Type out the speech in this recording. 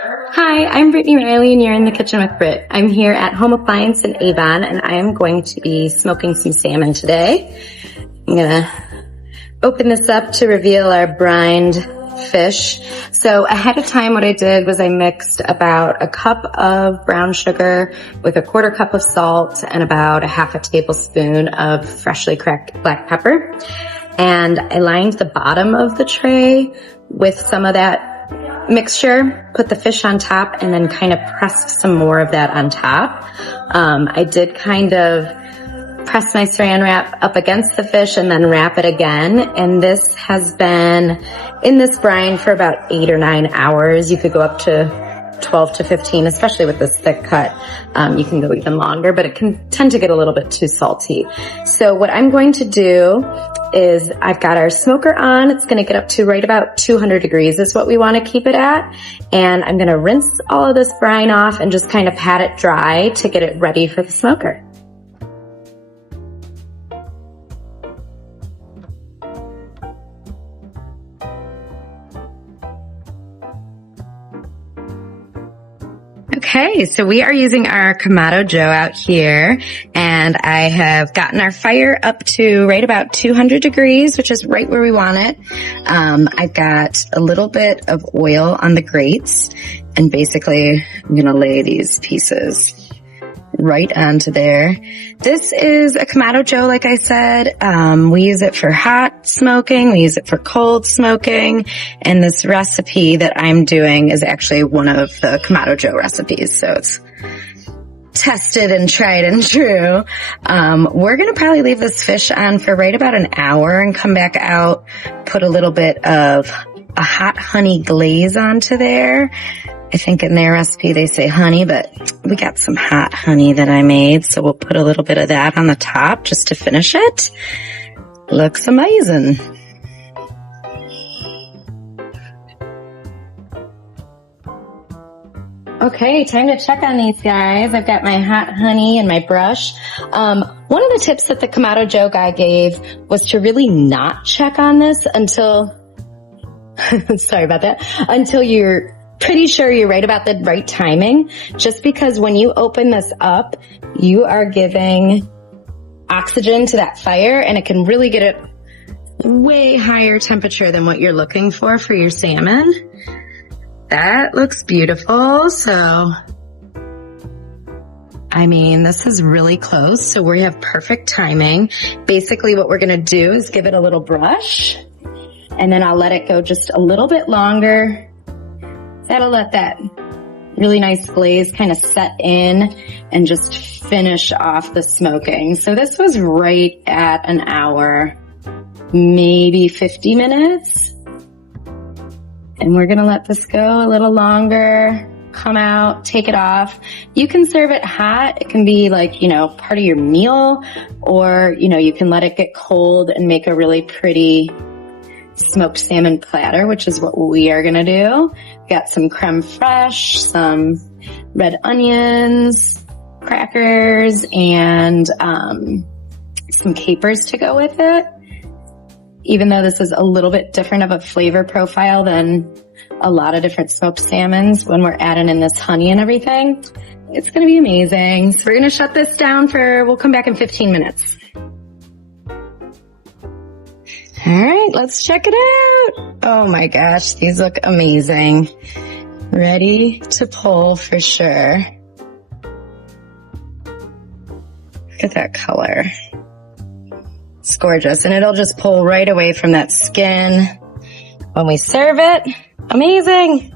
Hi, I'm Brittany Riley and you're in the kitchen with Britt. I'm here at Home Appliance in Avon and I am going to be smoking some salmon today. I'm gonna open this up to reveal our brined fish. So ahead of time what I did was I mixed about a cup of brown sugar with a quarter cup of salt and about a half a tablespoon of freshly cracked black pepper. And I lined the bottom of the tray with some of that mixture, put the fish on top, and then kind of pressed some more of that on top. I did kind of press my saran wrap up against the fish and then wrap it again. And this has been in this brine for about 8 or 9 hours. You could go up to 12 to 15, especially with this thick cut. You can go even longer, but it can tend to get a little bit too salty. So what I'm going to do is I've got our smoker on. It's going to get up to right about 200 degrees is what we want to keep it at. And I'm going to rinse all of this brine off and just kind of pat it dry to get it ready for the smoker. Okay, so we are using our Kamado Joe out here, and I have gotten our fire up to right about 200 degrees, which is right where we want it. I've got a little bit of oil on the grates, and basically I'm going to lay these pieces right onto there. This is a Kamado Joe, like I said. We use it for hot smoking. We use it for cold smoking. And this recipe that I'm doing is actually one of the Kamado Joe recipes. So it's tested and tried and true. We're going to probably leave this fish on for right about an hour and come back out, put a little bit of a hot honey glaze onto there. I think in their recipe they say honey, but we got some hot honey that I made, so we'll put a little bit of that on the top just to finish it. Looks amazing. Okay, time to check on these guys. I've got my hot honey and my brush. One of the tips that the Kamado Joe guy gave was to really not check on this until, sorry about that, until you're pretty sure you're right about the right timing, just because when you open this up, you are giving oxygen to that fire and it can really get it way higher temperature than what you're looking for your salmon. That looks beautiful. So, I mean, this is really close. So we have perfect timing. Basically what we're going to do is give it a little brush and then I'll let it go just a little bit longer. That'll let that really nice glaze kind of set in and just finish off the smoking. So this was right at an hour, maybe 50 minutes. And we're going to let this go a little longer, come out, take it off. You can serve it hot. It can be like, part of your meal, or, you can let it get cold and make a really pretty smoked salmon platter, which is what we are going to do. Got some creme fraiche, some red onions, crackers, and some capers to go with it. Even though this is a little bit different of a flavor profile than a lot of different smoked salmons, when we're adding in this honey and everything, it's going to be amazing. So we're going to shut this down we'll come back in 15 minutes. All right, let's check it out. Oh my gosh, these look amazing. Ready to pull for sure. Look at that color. It's gorgeous, and it'll just pull right away from that skin when we serve it. Amazing.